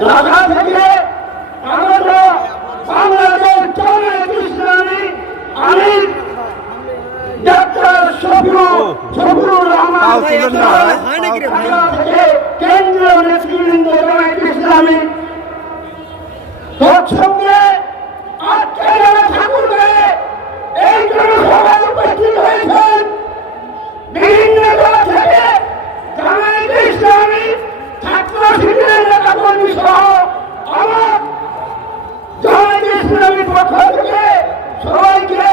ঢাকা থেকে আমরা বাংলাদেশ জামায়াত ইসলামী আমি ডাক্তার শফিউর শফিউর রহমান? কেন্দ্রীয় নেতৃবৃন্দ জামায়াত ইসলামী তৎসঙ্গে আজকে যারা ঠাকুরকে এই জনসভায় উপস্থিত হয়েছেন বিভিন্ন দল থেকে জামায়াত ইসলামী ছাত্র শিবিরের নেতা কর্মী সহ আমার জামায়াত থেকে সবাইকে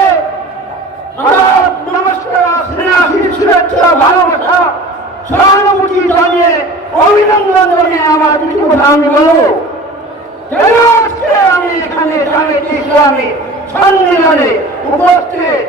আদাব নমস্কার স্নেহাশী শুভেচ্ছা, ভালোবাসা, সহানুভূতি জানিয়ে, অভিনন্দন জানিয়ে আমার কিছু কথা আমি বলব। কেন আমি এখানে জামায়াত ইসলামী সম্মেলনে উপস্থিত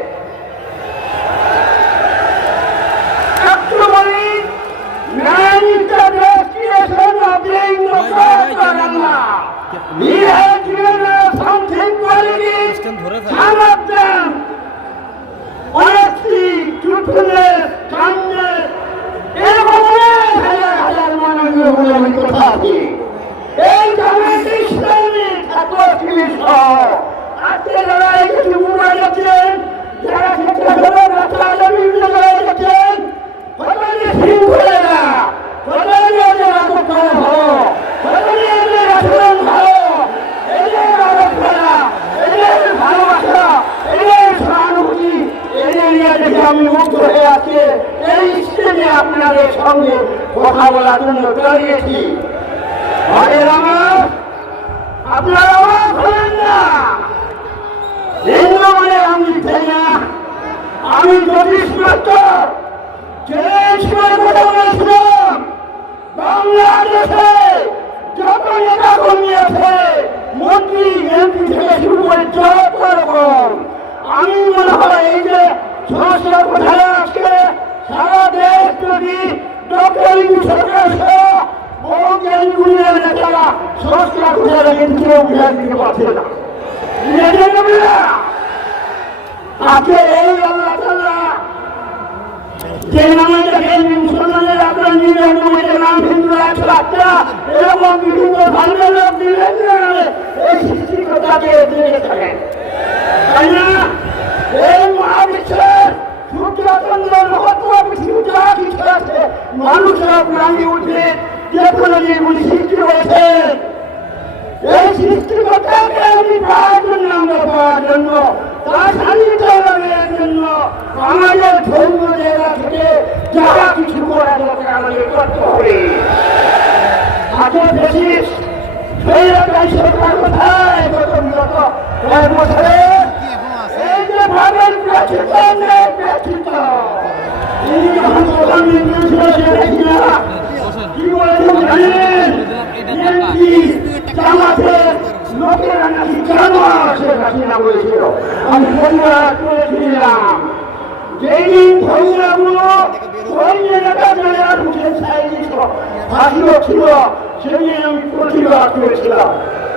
সহ আজকে যারা কিছু মোবাইল আছেন যারা শিক্ষা দেবেন রাস্তা বিভিন্ন জায়গায় গেছেন প্রধানী শৃঙ্খলে না প্রধানী ওদের আটক করা ভালো প্রধানী ওদের আচরণ ভালো, এদের করা এদের ভালোবাসা, এদের সহানুভূতি, এদের নিয়ে দেখে আমি মুগ্ধ হয়ে আছি আপনাদের সঙ্গে কথা বলার জন্য দাঁড়িয়েছি আমার আপনারা অবাক হলেন না। হিন্দু মানে আমি না। আমি জ্যোতিষ মাস্টার জেনেশ্বর কথা বলেছিলাম বাংলাদেশে যত নেতা কর্মী আছে মন্ত্রী এমপি থেকে শুরু করে যত রকম আমি মনে হয় এই যে আজকে সারা দেশ যদি সরকার কেউ বুঝার দিতে পারছে না? আজকে এই আল্লাহ যে নামে দেখেন মুসলমানের আপনার নিবেন নামের নাম হিন্দু একশো একটা এরকম বিভিন্ন ধর্মের লোক দিলেন এই সৃষ্টিকর্তাকে দিয়ে থাকেন তাই না এই মহাবিশ্বের সূর্যচন্দ্র নক্ষত্র পৃথিবী যা কিছু আছে মানুষরা প্রাণী উঠে যে কোনো জীবন করেছেন এই সৃষ্টিকর্তাকে আমি পাওয়ার জন্য আমরা পাওয়ার জন্য, তার সান্নিধ্য লাভের জন্য আমাদের ধর্ম জায়গা থেকে যা কিছু করা দরকার আমাদের করতে হবে। আগে দেখিস কোথায়? এই দেখি না কি বলেছেন জানেন বিএনপি জামাতের জানোয়ার শেখ হাসিনা বলেছিল আমি ধন্যবাদ করেছিলাম মুখে ছাই ছিল সেদিন আমি প্রতিবাদ করেছিলাম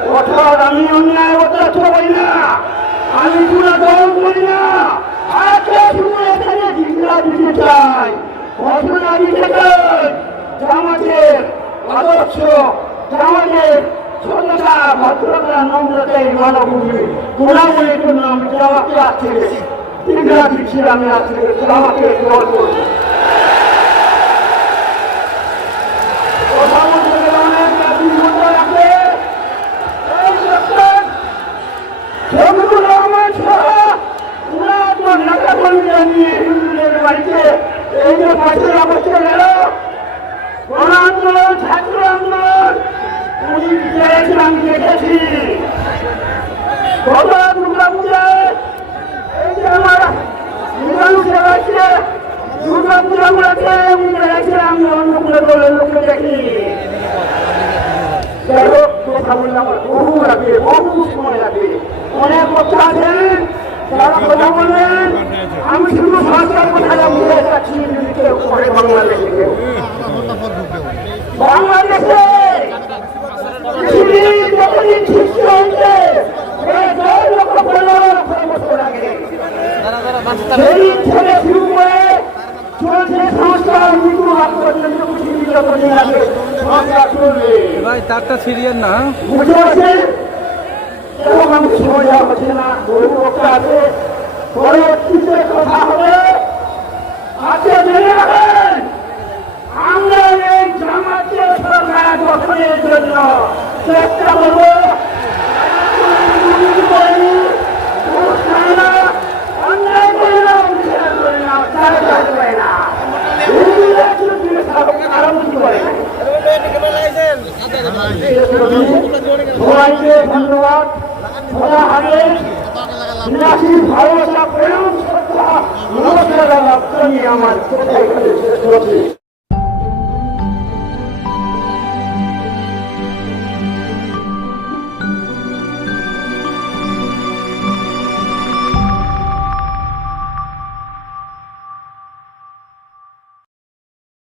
অর্থাৎ আমি অন্যায় অত্যাচার করি না আমি পুরো দল করি না আজকে শুধু এখানে জিজ্ঞাসা দিতে চাই ঘোষণা দিতে চাই জামাতের আদর্শ জামাতের সততা ভদ্রতা নম্রতা এই মানবভূমি গুণাবলীর জন্য আমি জামাকে আজ থেকে জিজ্ঞাসা দিচ্ছি আমি আজ থেকে জামাকে দল করছি আমি দেখেছি। গত দুর্গা পূজায় এই যে আমার মীমাংসা হয়েছে দুর্গা পূজা গুলোতে উনি আমি অন্য কোনো দলের লোককে দেখি। যাই হোক কথা বললে আমার বহু লাগবে বহু সময় লাগবে অনেক কথা আছেন যারা কথা বললেন আমি শুধু সরকার বুঝে যাচ্ছি বাংলাদেশে কেউ বাংলাদেশে পৃথিবীর যতদিন সৃষ্টি হয়েছে প্রায় দেড় লক্ষ পনেরো লক্ষ বছর আগে সেই থেকে শুরু করে চলছে সংস্কার মৃত্যু হাত পর্যন্ত পৃথিবীর যতদিন আগে সংস্কার চলবে। ভাই তারটা ছিড়িয়েন না? বুঝতে পারছেন? এরকম আমি সময় হচ্ছে না। গরু বক্তা আছে। পরবর্তীতে কথা হবে? আজকে জেনে রাখেন। আমরা এই জামাতের সরকার গঠনের জন্য চেষ্টা করব অন্যায় করে না অন্যায় করে না তারা করে না আরম্ভ করে না সবাইকে ধন্যবাদ খোলা হাফেজ বিনাশী ভালোবাসা প্রেম শ্রদ্ধা আমার কোথায়